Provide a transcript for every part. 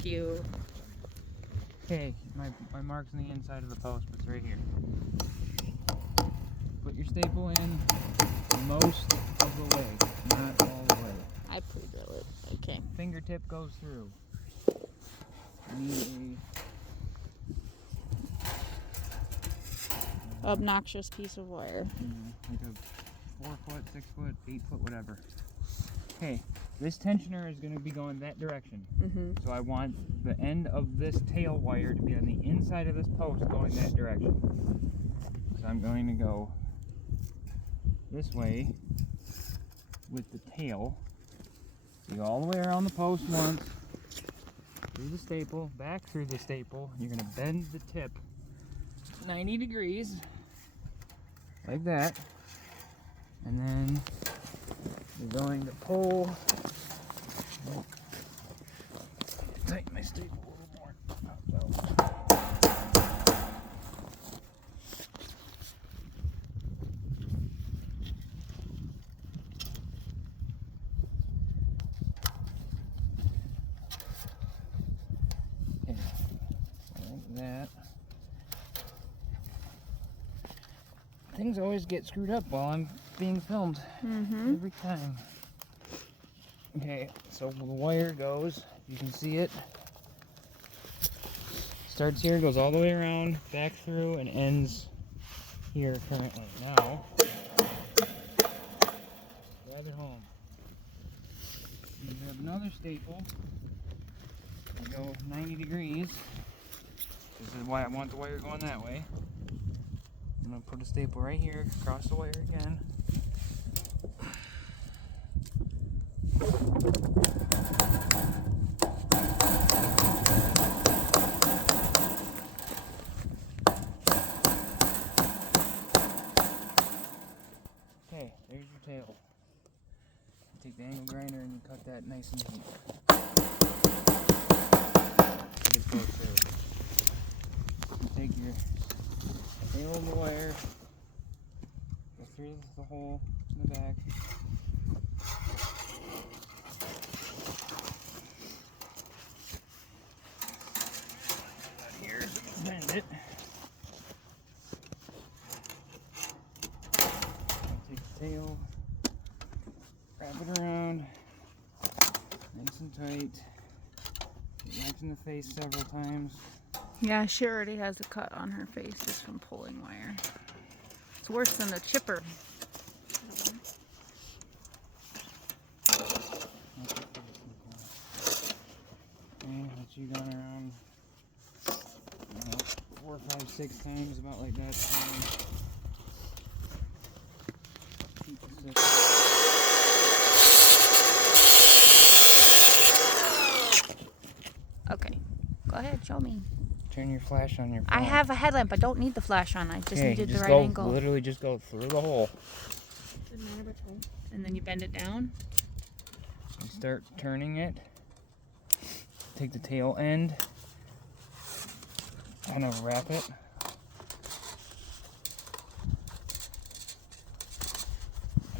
Thank you. Okay, my mark's on the inside of the post, but it's right here. Put your staple in most of the way, not all the way. I pre-drill it. Okay. Fingertip goes through. You need Obnoxious piece of wire. like a 4 foot, 6 foot, 8 foot, whatever. Okay, this tensioner is going to be going that direction. So I want the end of this tail wire to be on the inside of this post going that direction. So I'm going to go this way with the tail. So you go all the way around the post once, through the staple, back through the staple. You're going to bend the tip 90 degrees, like that. And then you're going to pull, tighten my staple a little more. Okay, like that. Things always get screwed up while I'm being filmed. Every time. Okay, so the wire goes, you can see it. Starts here, goes all the way around, back through, and ends here currently. Now, drive it home. You have another staple. You go 90 degrees. This is why I want the wire going that way. I'm going to put a staple right here, across the wire again. Okay, there's your tail. Take the angle grinder and you cut that nice and neat. Get close through. Take your tail of the wire, go through the hole in the back. Here, bend it. Take the tail, wrap it around, nice and tight. Get wrapped in the face several times. Yeah, she already has a cut on her face just from pulling wire. It's worse than a chipper. Okay, let you go around 4, 5, 6 times, about like that. Okay, go ahead, show me. Turn your flash on your phone. I have a headlamp. I don't need the flash on. I just needed the just right go, angle. Literally just go through the hole. And then you bend it down. And start turning it. Take the tail end. Kind of wrap it.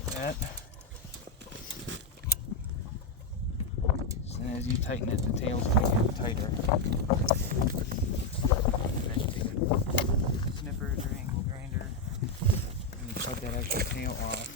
Like that. And as you tighten it, the tail's going to get tighter. And then you take a snippers or angle grinder and you cut that extra tail off.